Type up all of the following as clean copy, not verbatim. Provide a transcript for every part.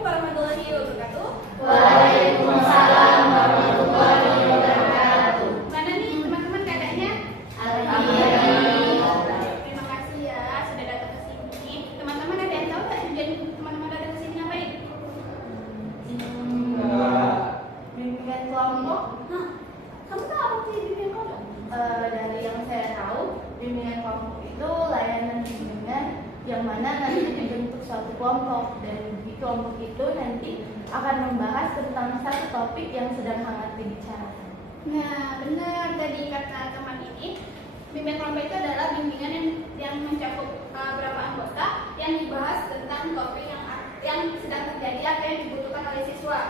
warahmatullahi wabarakatuh. Waalaikumsalam warahmatullahi wabarakatuh. Mana nih teman-teman keadaannya? Alhamdulillah. Terima kasih ya sudah datang ke sini. Teman-teman ada yang tahu nggak tujuan teman-teman datang ke sini ngapain? Bimbingan kelompok. Hah? Kamu tahu apa sih bimbingan kelompok? Dari yang saya tahu, bimbingan kelompok itu layanan bimbingan yang mana nanti dibentuk suatu kelompok, dan di kelompok itu nanti akan membahas tentang satu topik yang sedang hangat dibicarakan. Nah, benar tadi kata teman ini. Bimbingan kelompok itu adalah bimbingan yang mencakup beberapa anggota yang dibahas tentang topik yang sedang terjadi atau yang dibutuhkan oleh siswa.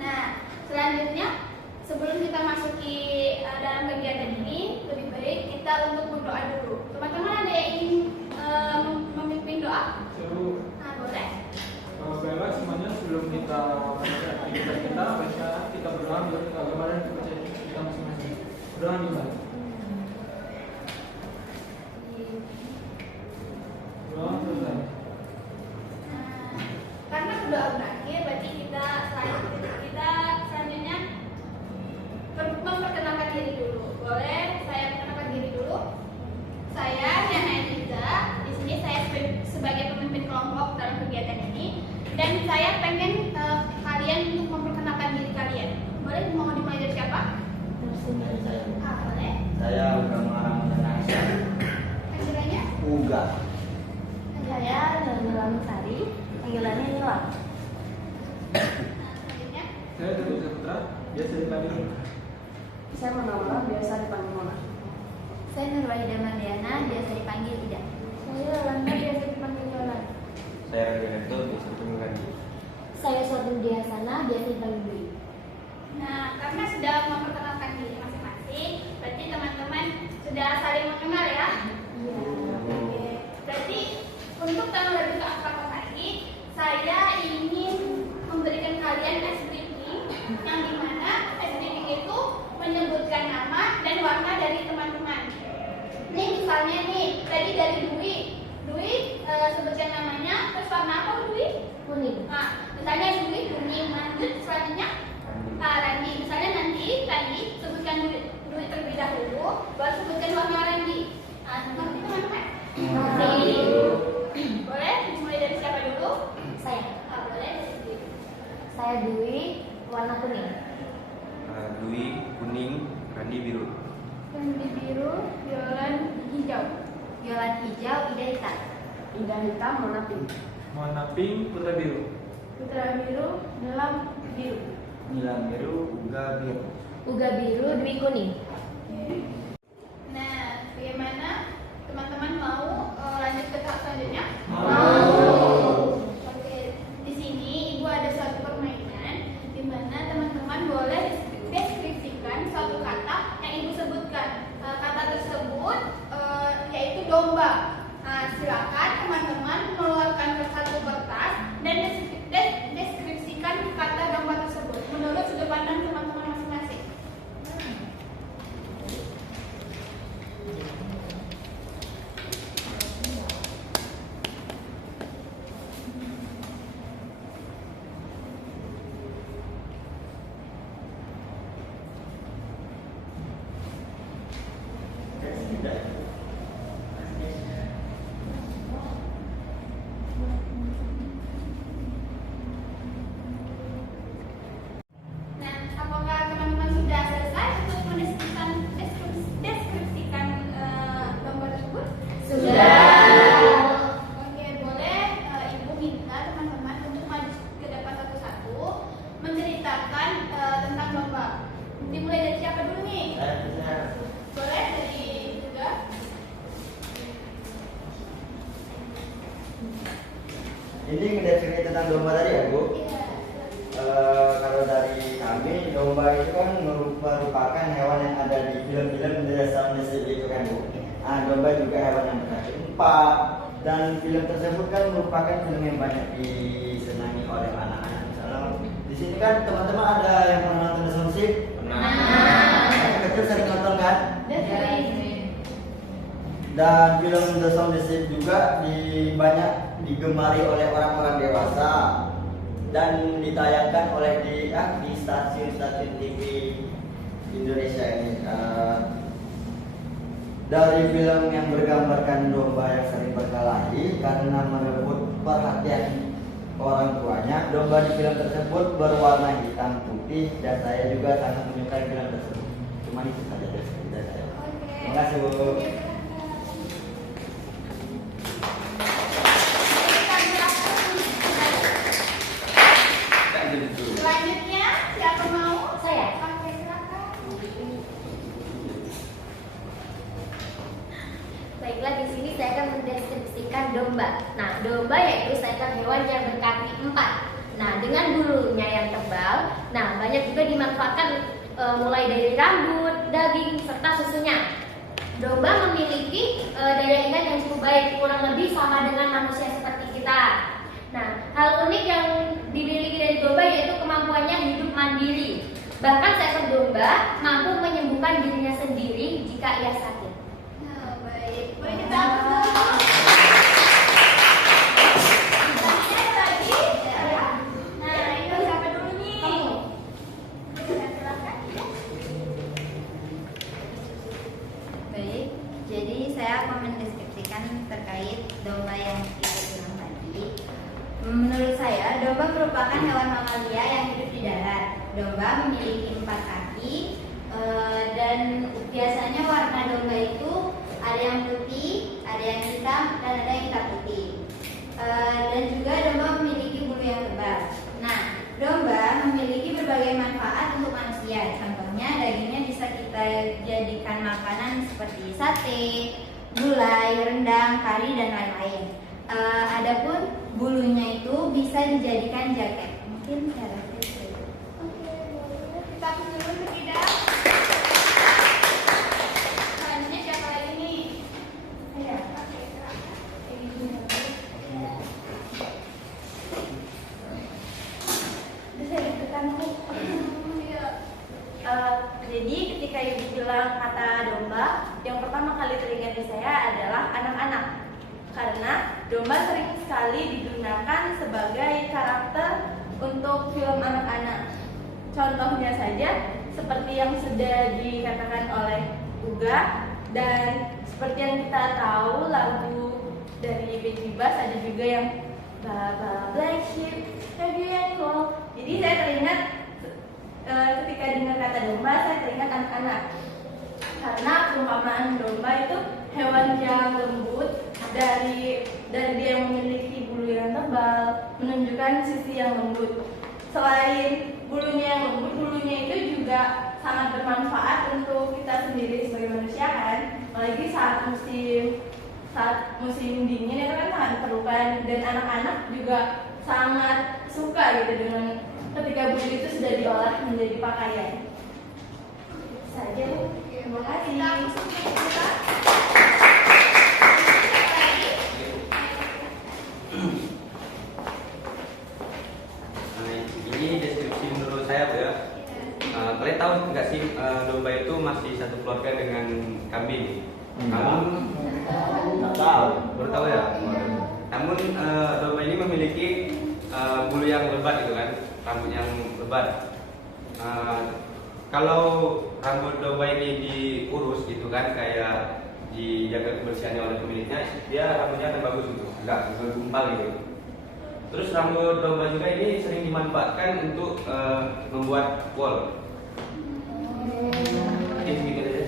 Nah, selanjutnya sebelum kita masuki dalam kegiatan ini, lebih baik kita untuk berdoa dulu. Teman-teman ada yang ingin memimpin doa? Nah, boleh. Baiklah semuanya, sebelum kita baca aktivitas kita berdoa dulu kita kemarin baca kita masing-masing. Berdoa gimana? Berdoa selesai. Nah, karena berdoa berakhir, berarti kita selanjutnya memperkenalkan diri dulu. Boleh saya perkenalkan diri dulu? Saya Yana Eliza. Di sini saya sebagai pemimpin kelompok dalam kegiatan ini, dan saya pengen kalian untuk memperkenalkan diri kalian. Boleh mau dimulai dari siapa? Boleh. Saya Uga Muhammad Aisyah. Panggilannya? Uga. Saya Nurul Sari, panggilannya Nila. Selanjutnya? Saya Teguh Saputra, biasa dipanggil. Saya Mona, biasa dipanggil Mona. Saya Nurwahida Mardiana, biasa dipanggil Ida. Saya Yolanda, biasa dipanggil Yolan. Saya Renato, biasa dipanggil. Saya Suatu Diasana, biasa dipanggil Dwi. Nah, karena sudah memperkenalkan diri masing-masing, berarti teman-teman sudah saling mengenal ya? Iya. Oke. Berarti untuk tahun lebih keempat lagi, saya ingin memberikan kalian ice briefing, yang dimana ice briefing itu menyebutkan nama dan warna dari teman-teman. Nih misalnya nih, tadi dari Dwi. Dwi sebutkan namanya, terus warna apa Dwi? Kuning. Nah, misalnya Dwi kuning, lanjut selanjutnya Randi. Misalnya nanti tadi sebutkan Dwi terlebih dahulu, baru sebutkan warna Randi. Nah, ngerti teman-teman? Ngerti. Boleh dimulai dari siapa dulu? Saya. Boleh dari Dwi. Saya Dwi, warna kuning. Dwi kuning, Randi biru. Randi biru, Yolan hijau. Yolan hijau, Ida hitam. Ida hitam, Mona pink. Warna pink, Putra biru. Putra biru, Nilam biru. Nilam biru, Uga biru. Uga biru, Dwi kuning. Nah, bagaimana teman-teman mau lanjut ke tahap selanjutnya? Oke, di sini Ibu ada suatu permainan di mana teman-teman boleh deskripsikan suatu kata yang Ibu sebutkan. Kata tersebut yaitu domba. Silakan teman-teman mengeluarkan satu kertas dan deskripsikan kata domba tersebut menurut sudut pandang teman-teman masing-masing. Nah, apakah teman-teman sudah selesai untuk deskripsikan domba tersebut? Oke, boleh Ibu minta teman-teman untuk maju ke depan satu-satu menceritakan tentang domba. Dimulai dari siapa dulu nih? Boleh dari juga. Ini ngedeskripsi tentang domba tadi ya, Bu? Iya. Kalau dari kami, domba itu kan merupakan hewan yang ada di film-film The Sound itu kan, Bu. Domba juga hewan yang berkaki 4, dan film tersebut kan merupakan film yang banyak disenangi oleh anak-anak. Misalnya di sini kan teman-teman ada yang pernah nonton The Sound Ship? Saya kecil sering nonton kan? Dan film The Sound Ship juga banyak digemari oleh orang-orang dewasa. dan ditayangkan oleh di stasiun-stasiun TV Indonesia ini. Dari film yang bergambarkan domba yang sering berkelahi karena merebut perhatian orang tuanya, domba di film tersebut berwarna hitam putih dan saya juga sangat menyukai film tersebut. Cuma itu saja dari saya. Terima kasih, Bu. Selanjutnya siapa mau? Saya. Oke, silakan. Baiklah, di sini saya akan mendeskripsikan domba. Nah, domba yaitu seekor hewan yang berkaki 4. Nah, dengan bulunya yang tebal, nah banyak juga dimanfaatkan mulai dari rambut, daging, serta susunya. Domba memiliki daya ingat yang cukup baik, kurang lebih sama dengan manusia seperti kita. Nah, hal unik yang dimiliki dari domba yaitu kemampuannya hidup mandiri. Bahkan seekor domba mampu menyembuhkan dirinya sendiri jika ia sakit. Nah, baik. Boleh kita angkat dulu? Selanjutnya ada lagi? Ya. Nah, ini siapa dulu nih? Silakan. Baik, jadi saya akan mendeskripsikan terkait domba yang kita bilang tadi. Menurut saya, domba merupakan hewan mamalia yang hidup di darat. Domba memiliki 4 kaki dan biasanya warna domba itu ada yang putih, ada yang hitam, dan ada yang hitam putih. Dan juga domba memiliki bulu yang tebal. Nah, domba memiliki berbagai manfaat untuk manusia. Contohnya dagingnya bisa kita jadikan makanan seperti sate, gulai, rendang, kari, dan lain-lain. Adapun bulunya itu bisa dijadikan jaket. Mungkin cara itu. Oke, boleh. Kita angkat dulu tidak? Selanjutnya siapa lagi nih? Iya. Oke, silakan. Bisa ditekan, Bu. Iya. Jadi ketika ibu bilang kata domba, yang pertama kali teringat di saya adalah anak-anak. Karena domba sering sekali digunakan sebagai karakter untuk film anak-anak. Contohnya saja seperti yang sudah dikatakan oleh Uga, dan seperti yang kita tahu lagu dari Baby Bass ada juga yang Baba Black Sheep, Heavy Animal. Jadi saya teringat ketika dengar kata domba, saya teringat anak-anak. Karena perumpamaan domba itu hewan yang lembut, dari dia yang memiliki bulu yang tebal, menunjukkan sisi yang lembut. Selain bulunya yang lembut, bulunya itu juga sangat bermanfaat untuk kita sendiri sebagai manusia kan. Apalagi saat musim dingin itu kan sangat diperlukan, dan anak-anak juga sangat suka gitu dengan ketika bulu itu sudah diolah menjadi pakaian. Itu saja, Bu. Terima kasih. Kita langsung ke kita. Ini deskripsi menurut saya, Bu ya. Kalian tahu nggak sih domba itu masih satu keluarga dengan kambing? Namun Nggak tahu. baru tahu ya. Namun domba ini memiliki bulu yang lebat gitu kan, rambut yang lebat. Kalau rambut domba ini diurus gitu kan, kayak dijaga kebersihannya oleh pemiliknya, dia rambutnya akan bagus gitu, nggak bergumpal gitu. Terus rambut domba juga ini sering dimanfaatkan untuk membuat wol. Mungkin segitu aja.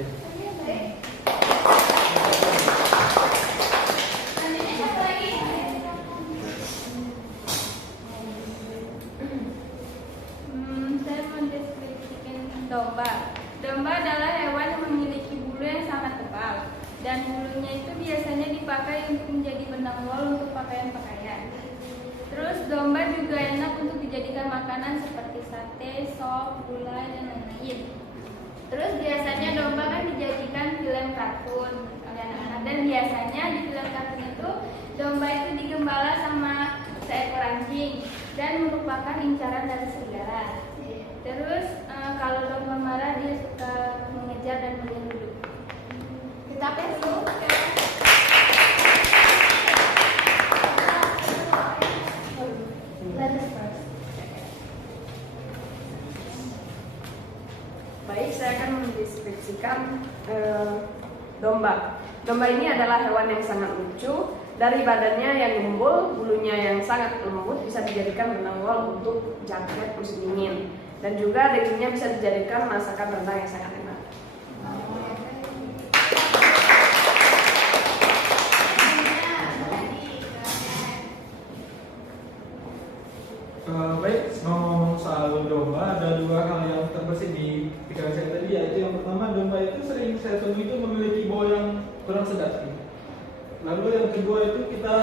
Selanjutnya siapa lagi? Saya mendeskripsikan domba. Domba adalah hewan yang memiliki bulu yang sangat tebal, dan bulunya itu biasanya dipakai untuk menjadi benang wol untuk pakaian-pakaian. Terus domba juga enak untuk dijadikan makanan seperti sate, sop, gulai, dan lain-lain. Terus biasanya domba kan dijadikan film kartun oleh anak-anak, dan biasanya di film kartun itu domba itu digembala sama seekor anjing dan merupakan incaran dari serigala. Terus kalau domba marah dia suka mengejar dan menyeruduk. Kita tes dulu. Let us first. Domba ini adalah hewan yang sangat lucu. Dari badannya yang gembul, bulunya yang sangat lembut bisa dijadikan benang wol untuk jaket musim dingin. Dan juga dagingnya bisa dijadikan masakan rendang yang sangat enak. Baik, ngomong soal domba, ada dua hal yang terbersih di pikiran saya tadi, yaitu yang pertama, domba itu sering saya temui itu memiliki bau yang kurang sedap. Lalu yang kedua itu kita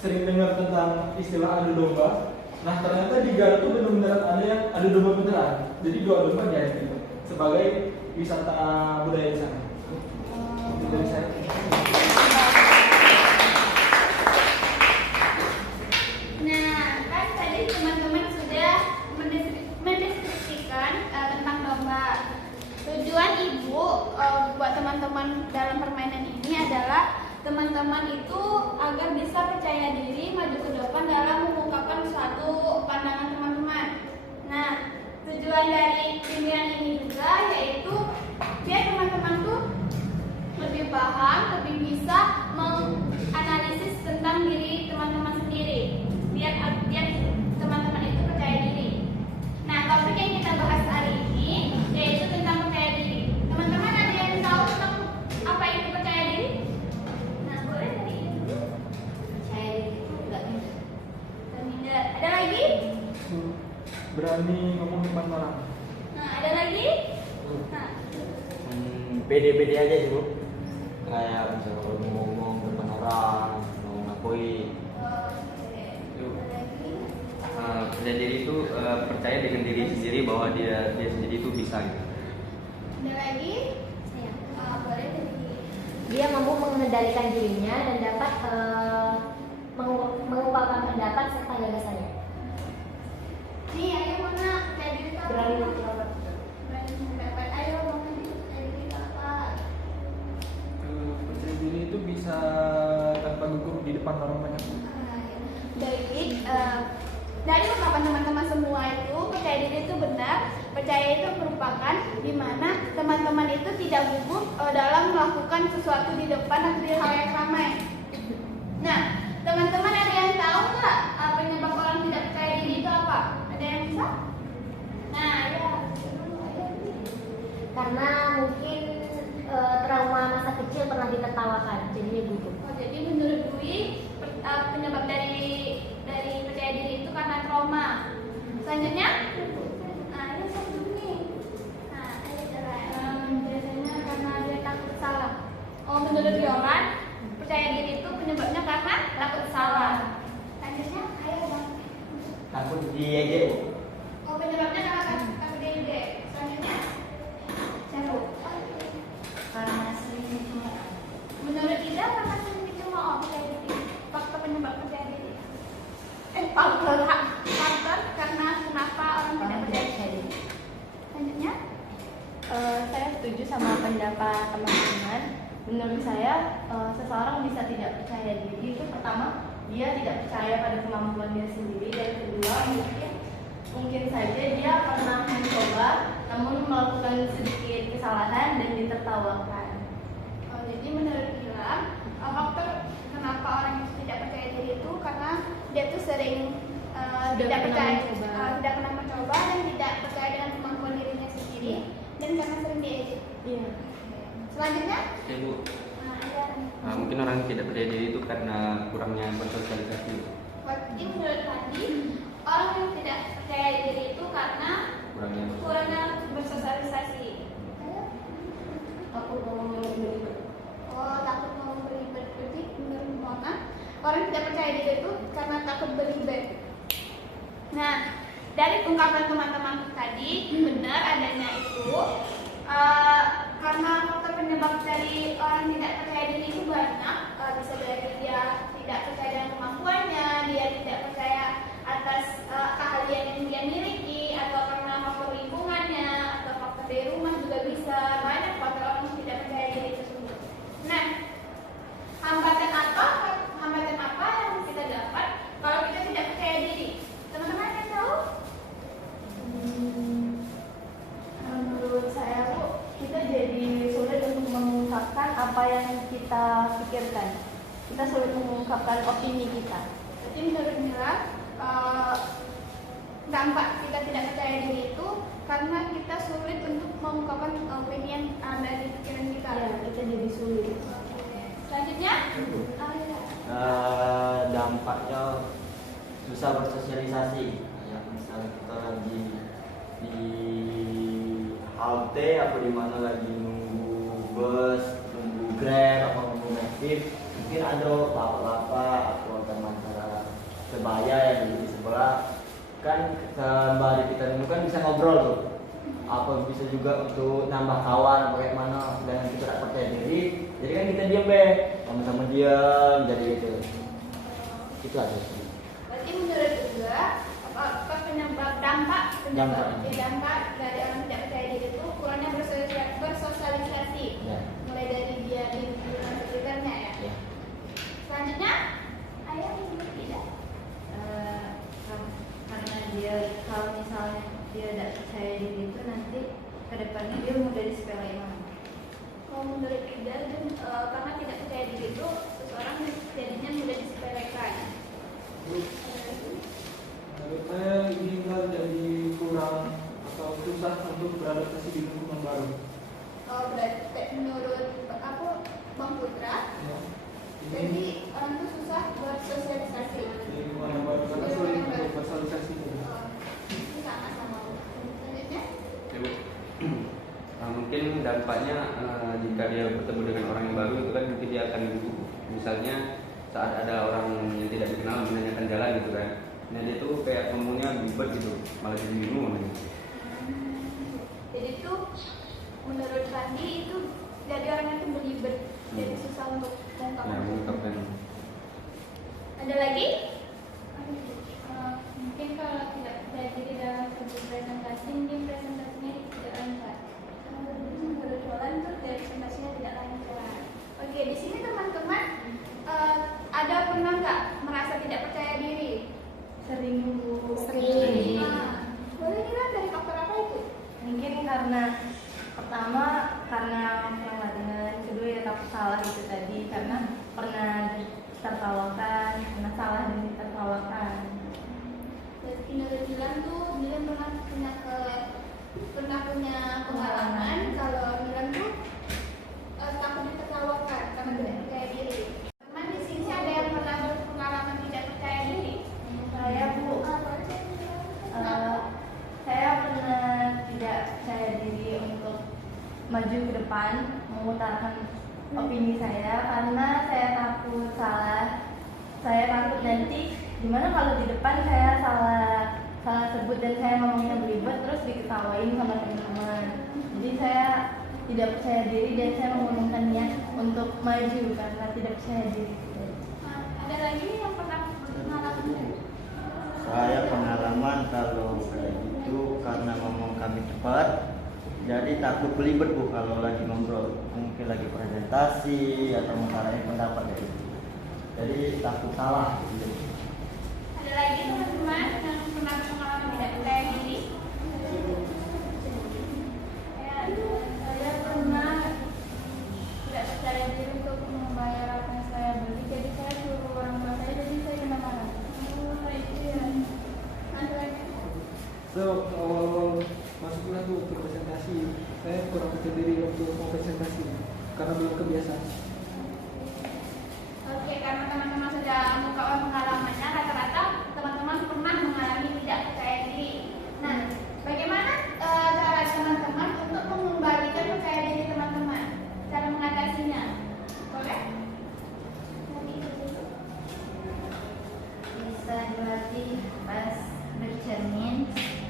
sering dengar tentang istilah adu domba. Nah ternyata di Garut itu benar-benar ada yang adu domba beneran. Jadi dua domba jadi gitu sebagai wisata budaya di sana. Dari saya. Nah, kan tadi teman-teman sudah mendeskripsikan tentang domba. Tujuan ibu buat teman-teman dalam permainan ini adalah teman-teman itu agar bisa percaya diri maju ke depan dalam mengungkapkan suatu pandangan teman-teman. Nah, tujuan dari bimbingan ini juga yaitu biar teman-teman tuh lebih paham, lebih bisa menganalisis tentang diri teman-teman sendiri. Biar teman-teman itu percaya diri. Nah, topik yang kita bahas hari ini yaitu tentang percaya diri. Teman-teman ada yang tahu tentang apa itu percaya diri? Nah, boleh dari ini dulu. Percaya diri itu nggak minder. Terminder. Ada lagi? Berani ngomong depan orang. Nah, ada lagi? Nah, Pede-pede aja sih Bu. Kayak misalnya kalau mau ngomong depan orang, mau ngakui. Percaya diri itu percaya dengan diri sendiri bahwa dia sendiri itu bisa gitu. ada lagi? Saya. Boleh dari Dia mampu mengendalikan dirinya dan dapat mengungkapkan pendapat serta gagasannya. nih, ayo mana percaya diri apa? Berani berpendapat. Berani berpendapat. Ayo mana percaya diri apa? Percaya diri itu bisa tanpa gugup di depan orang banyak. Dari ungkapan teman-teman semua itu percaya diri itu benar. Percaya itu merupakan di mana teman-teman itu tidak gugup dalam melakukan sesuatu di depan atau di halayak ramai. Nah, teman-teman ada yang tahu nggak penyebab orang tidak percaya diri itu apa? Ada yang bisa? Nah, ya. Karena mungkin trauma masa kecil pernah ditertawakan, jadinya gugup. Oh, jadi menurut Dwi penyebab dari percaya diri itu karena trauma. Selanjutnya, nah ini satu nih. Nah, ayo jalan. Biasanya karena dia takut salah. Oh, menurut Yolan, percaya diri itu penyebabnya karena takut salah. Selanjutnya, ayo bang. Takut diejek Bu. Oh, penyebabnya karena takut diejek. Selanjutnya, Ceru. Karena sering dicemooh. Menurut Ida karena sering dicemooh percaya diri. Faktor penyebab percaya diri. Faktor karena kenapa orang tidak percaya diri. Selanjutnya, Saya setuju sama pendapat teman-teman. Menurut saya, seseorang bisa tidak percaya diri itu pertama dia tidak percaya pada kemampuan dia sendiri, dan kedua mungkin saja dia pernah mencoba namun melakukan sedikit kesalahan dan ditertawakan. jadi menurut Gilang, faktor kenapa orang itu tidak percaya diri itu karena dia tuh sering tidak pernah mencoba dan tidak percaya dengan kemampuan dirinya sendiri, dan karena sering diejek. Iya. Selanjutnya, Ya Bu, ada mungkin orang tidak percaya diri itu karena kurangnya bersosialisasi. Jadi menurut Fadi, orang yang tidak percaya diri itu karena kurangnya bersosialisasi. Aku mau berikut. Oh, takut mau berlibat. Berarti menurut Mona, orang tidak percaya diri itu karena takut berlibat. Nah, dari ungkapan teman-teman tadi, benar adanya itu karena faktor penyebab dari orang tidak percaya diri itu banyak. Bisa dari dia tidak percaya dengan kemampuannya, dia tidak percaya atas keahlian yang dia miliki, atau karena faktor lingkungannya, atau faktor dari rumah juga bisa. Banyak faktor orang tidak percaya diri tersebut. Nah, hambatan apa yang kita dapat kalau kita tidak percaya diri? Teman-teman ada yang tahu? Menurut saya Bu, kita jadi sulit untuk mengungkapkan apa yang kita kita sulit mengungkapkan opini kita. Jadi menurut Mila, dampak kita tidak percaya diri itu karena kita sulit untuk mengungkapkan opini yang ada di pikiran kita. Ya, kita jadi sulit. Selanjutnya, Dampaknya susah bersosialisasi. Ya, misalnya kita lagi di halte atau di mana lagi nunggu bus, nunggu Grab atau nunggu Matic, mungkin ada bapak-bapak atau teman sebaya yang di sebelah, kan sembari kita nunggu kan bisa ngobrol tuh, apa bisa juga untuk nambah kawan bagaimana, dan kita tidak percaya diri, jadi kan kita diam sama-sama diam, jadi itu aja sih. berarti menurut juga apa penyebab dampak dari orang tidak percaya diri itu kurangnya bersosialisasi. Ya. Mulai dari dia di lingkungan sekitarnya ya. Ya. Selanjutnya, ayah tidak. Karena dia kalau misalnya dia tidak percaya diri itu nanti kedepannya dia mudah disepelekan. Kalau menurut Ida, karena tidak percaya diri itu seseorang jadinya mudah disepelekan. Menurut saya ini jadi kurang atau susah untuk beradaptasi di lingkungan baru. Berarti menurut Bang Putra, Ya. jadi orang itu susah bersosialisasi. Di lingkungan yang baru karena sulit untuk bersosialisasi. Itu sama-sama. Selanjutnya, Ya, Bu. Mungkin dampaknya jika dia bertemu dengan orang yang baru itu kan mungkin dia akan gugup. Misalnya saat ada orang yang tidak dikenal menanyakan jalan gitu kan, nah dia tuh kayak ngomongnya ribet gitu, malah jadi bingung namanya. jadi itu menurut Randi itu jadi orang itu belibet, jadi susah untuk Nah, mengungkapkan. mengungkapkan. Ada lagi? Mungkin kalau tidak percaya diri dalam sebuah presentasi, mungkin presentasinya tidak lancar. Menurut Roland itu presentasinya tidak lancar. Oke, di sini teman-teman ada pernah nggak merasa tidak percaya diri? Sering Bu. Sering. Nah, boleh dilihat dari faktor apa itu? Mungkin karena pertama karena pelanggaran, kedua ya takut salah itu tadi, karena pernah ditertawakan, pernah salah dan ditertawakan. Berarti menurut Dilan tuh Dilan pernah punya pengalaman kalau Dilan tuh takut ditertawakan karena tidak percaya diri. Teman di sini ada yang pernah berpengalaman tidak percaya diri? Saya Bu, saya pernah tidak percaya diri untuk maju ke depan mengutarakan opini saya karena saya takut salah. Saya takut nanti gimana kalau di depan saya salah sebut dan saya ngomongnya belibet terus diketawain sama teman-teman. Jadi saya tidak percaya diri dan saya mengurungkannya untuk maju karena tidak percaya diri. Ada lagi yang pernah mengalami? Saya pengalaman kalau kayak gitu karena ngomong kami cepat, jadi takut belibet Bu kalau lagi ngobrol, mungkin lagi presentasi atau mengutarakan pendapat kayak gitu. Jadi takut salah gitu. Ada lagi teman-teman yang pernah pengalaman tidak percaya diri? Saya pernah tidak percaya diri untuk membayar apa yang saya beli, jadi saya suruh orang tua saya, jadi saya kena marah. Itu ya. Ada lagi? So, awal-awal masuknya tuh ke presentasi, saya kurang percaya diri waktu mau presentasi karena belum kebiasaan. Oke, karena teman-teman sudah mengungkapkan pengalamannya, rata-rata teman-teman pernah mengalami tidak percaya diri. Nah, bagaimana cara teman-teman untuk mengembalikan percaya diri teman-teman? Cara mengatasinya? Boleh? Bisa dilatih pas bercermin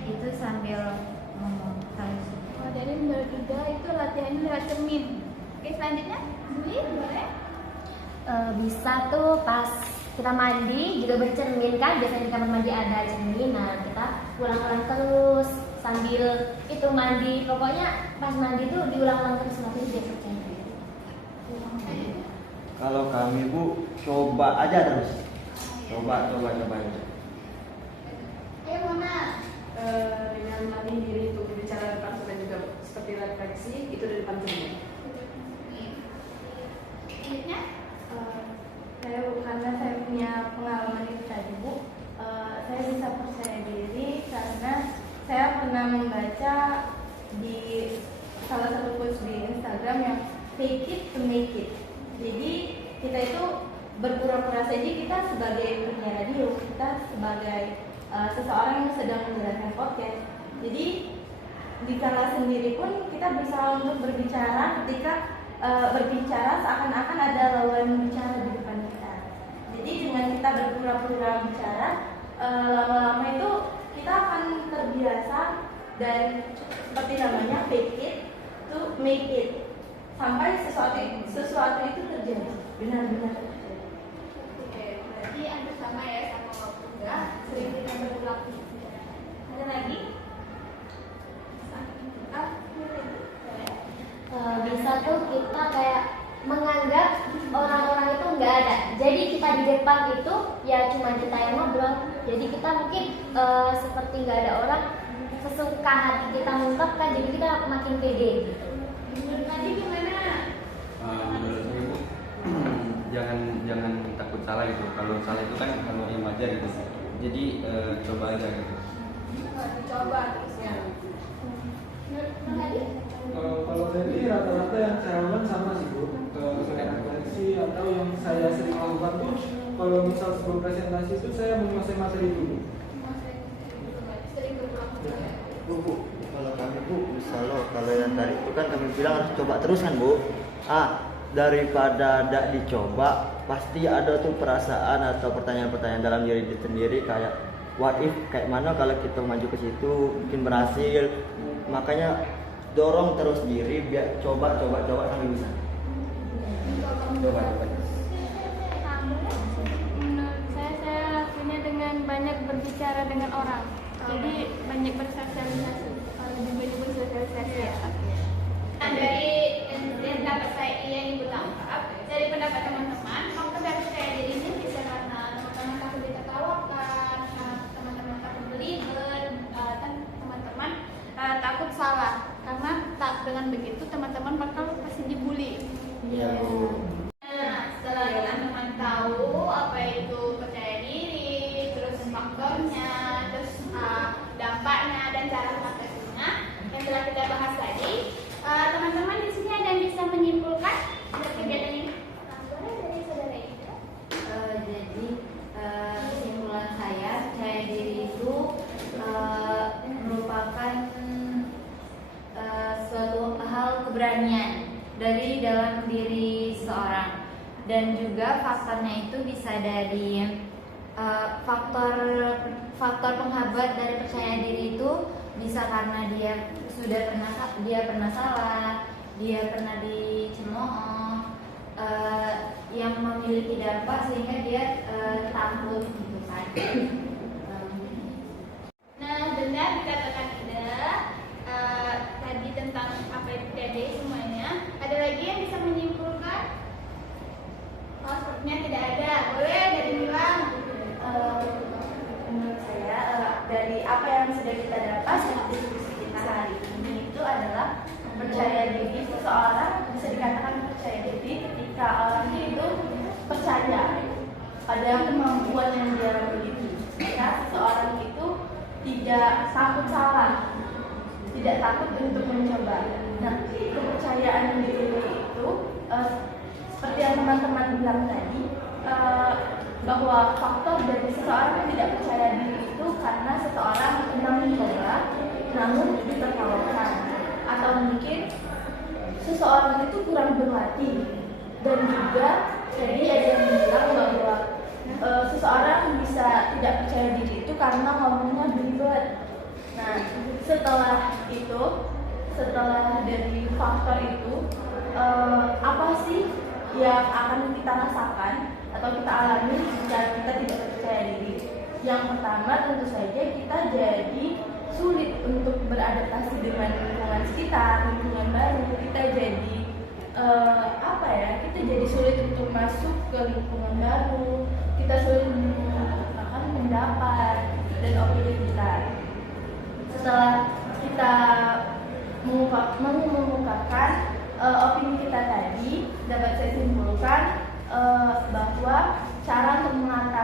itu sambil ngomong halus. Jadi menurut Ida itu latihannya lewat cermin. Oke, selanjutnya Juli, boleh? Bisa tuh pas kita mandi juga bercermin kan, biasanya di kamar mandi ada cermin, nah kita ulang-ulang terus sambil itu mandi, pokoknya pas mandi tuh diulang-ulang terus nanti dia percaya diri. Kalau kami Bu coba aja terus, coba aja. Ayo Mona. Dengan melatih diri untuk berbicara depan dan juga seperti refleksi itu di depan cermin. Selanjutnya Saya saya karena saya punya pengalaman itu tadi Bu, saya bisa percaya diri karena saya pernah membaca di salah satu quotes di Instagram yang fake it to make it. Jadi kita itu berpura-pura saja kita sebagai penyiar radio, kita sebagai seseorang yang sedang menjalankan podcast. Jadi di kala sendiri pun kita berusaha untuk berbicara ketika berbicara seakan-akan ada lawan bicara di depan kita. Jadi dengan kita berpura-pura bicara, lama-lama itu kita akan terbiasa dan seperti namanya fake it to make it, sampai sesuatu itu terjadi benar-benar terjadi. Oke, berarti hampir sama ya sama waktu enggak sering kita berulang. Ada lagi? Bisa tuh kita kayak menganggap orang-orang itu nggak ada. Jadi kita di depan itu ya cuma kita yang ngobrol. Jadi kita mungkin seperti nggak ada orang, sesuka hati kita mengungkapkan. Jadi kita makin pede gitu. Tadi gimana? Menurut saya Bu, jangan takut salah gitu. Kalau salah itu kan kalau yang wajar gitu. Jadi coba aja gitu. Dicoba terus ya. Kalau tadi rata-rata yang saya lakukan sama sih Bu. Presentasi atau yang saya sering lakukan tuh kalau misal sebelum presentasi itu saya menguasai materi dulu. Sering berulang. Bu, kalau kami Bu, misalnya kalau yang tadi itu kan kami bilang harus coba terus kan Bu. Daripada tidak dicoba, pasti ada tuh perasaan atau pertanyaan-pertanyaan dalam diri sendiri kayak what if, kayak mana kalau kita maju ke situ mungkin berhasil. Makanya dorong terus diri biar coba sampai bisa. Coba. Menurut saya lakukannya dengan banyak berbicara dengan orang. Jadi banyak bersosialisasi. Kalau juga bersosialisasi ya. Nah, dari pendapat saya yang Ibu tangkap, dari pendapat teman-teman, faktor dari percaya diri ini bisa karena teman-teman takut ditertawakan, teman-teman takut belibet, teman-teman takut salah. Karena dengan begitu teman-teman bakal pasti dibully. Iya Bu. Nah, setelah teman-teman tahu apa itu percaya diri, terus faktornya, terus dampaknya dan cara mengatasinya yang telah kita bahas tadi, teman-teman di sini ada yang bisa menyimpulkan dari kegiatan ini? Boleh dari saudara Ida? Jadi kesimpulan saya percaya diri itu merupakan suatu hal keberanian dari dalam diri seorang, dan juga faktornya itu bisa dari faktor penghambat dari percaya diri itu bisa karena dia pernah salah, dia pernah dicemooh, yang memiliki dampak sehingga dia takut gitu kan. Nah, benar dikatakan Ida tadi tentang apa itu PDD semuanya. Ada lagi yang bisa menyimpulkan? Oh, sepertinya tidak ada. Boleh dari bilang. Menurut saya dari apa yang sudah kita dapat dari diskusi kita hari ini itu adalah percaya diri. Seseorang bisa dikatakan percaya diri ketika orang itu percaya pada kemampuan yang dia miliki. Jika seseorang itu tidak takut salah, tidak takut untuk mencoba. Nah, kepercayaan diri itu seperti yang teman-teman bilang tadi, bahwa faktor dari seseorang yang tidak percaya diri itu karena seseorang sedang mencoba namun ditertawakan, atau mungkin seseorang itu kurang berlatih, dan juga tadi ada yang bilang bahwa seseorang bisa tidak percaya diri itu karena ngomongnya belibet. Nah, setelah dari faktor itu, apa sih yang akan kita rasakan atau kita alami jika kita tidak percaya diri? Yang pertama tentu saja kita jadi sulit untuk beradaptasi dengan lingkungan sekitar, lingkungan baru. Kita jadi kita jadi sulit untuk masuk ke lingkungan baru. Kita sulit mengungkapkan pendapat dan opini kita. Setelah kita mengungkapkan opini kita tadi, dapat saya simpulkan bahwa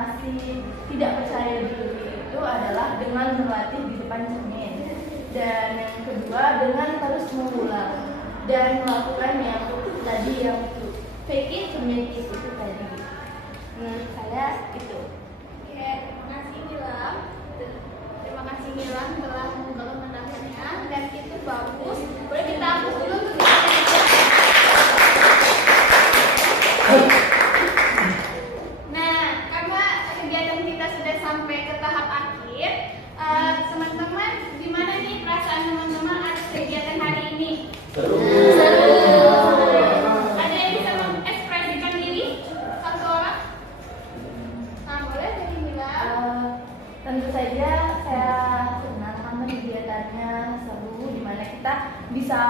masih tidak percaya diri itu adalah dengan berlatih di depan cermin. Dan yang kedua dengan terus mengulang dan melakukan yang tadi yang itu fake it to make it itu tadi. Menurut saya itu. Oke, terima kasih Nilam. Terima kasih Nilam telah membuka pendampingnya dan itu bagus. Boleh kita hapus dulu tuh. Nah, karena kegiatan kita sudah sampai ke tahap akhir, teman-teman, gimana nih perasaan teman-teman atas kegiatan hari ini? Seru. Ada yang bisa mengekspresikan diri? Satu orang? Nah, boleh dari Mila. Tentu saja saya senang sama kegiatannya seru, dimana kita bisa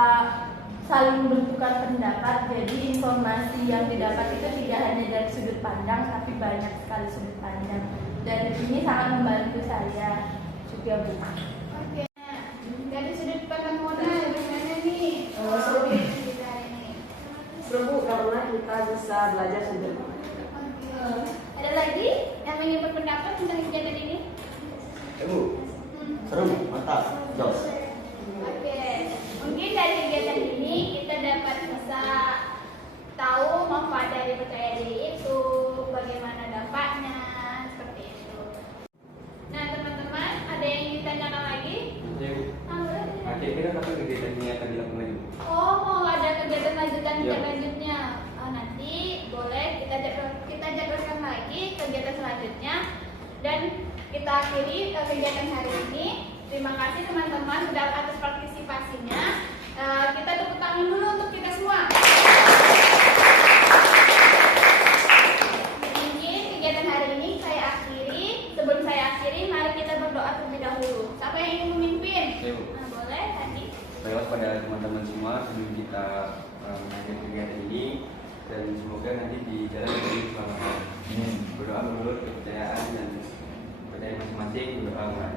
saling bertukar pendapat. Jadi informasi yang didapat itu tidak hanya dari sudut pandang, tapi banyak sekali sudut pandang. Dan ini sangat membantu saya juga, Bu. Oke. Dari sudut pandang Mona, gimana nih? Seru. Kita ini. Seru karena kita bisa belajar sendiri. Oke. Ada lagi yang ingin berpendapat tentang kegiatan ini? Bu, seru, mantap, jos. Oke, mungkin dari kegiatan ini kita dapat bisa tahu manfaat dari percaya diri itu, bagaimana dampaknya, seperti itu. Nah teman-teman, ada yang ditanyakan lagi? Boleh. Kira-kira kapan kegiatan ini akan dilakukan lagi? Oh, mau ada kegiatan lanjutan Ya. selanjutnya? Nanti boleh kita jadwalkan lagi kegiatan selanjutnya dan kita akhiri kegiatan hari ini. Terima kasih teman-teman sudah atas partisipasinya. Kita tepuk tangan dulu untuk kita semua. Mungkin kegiatan hari ini saya akhiri. Sebelum saya akhiri, mari kita berdoa terlebih dahulu. Siapa yang ingin memimpin? Saya, Bu. Nah, boleh tadi. Baiklah pada teman-teman semua sebelum kita mengakhiri kegiatan ini dan semoga nanti di jalan ini selamat. Berdoa menurut kepercayaan dan percaya masing-masing berdoa.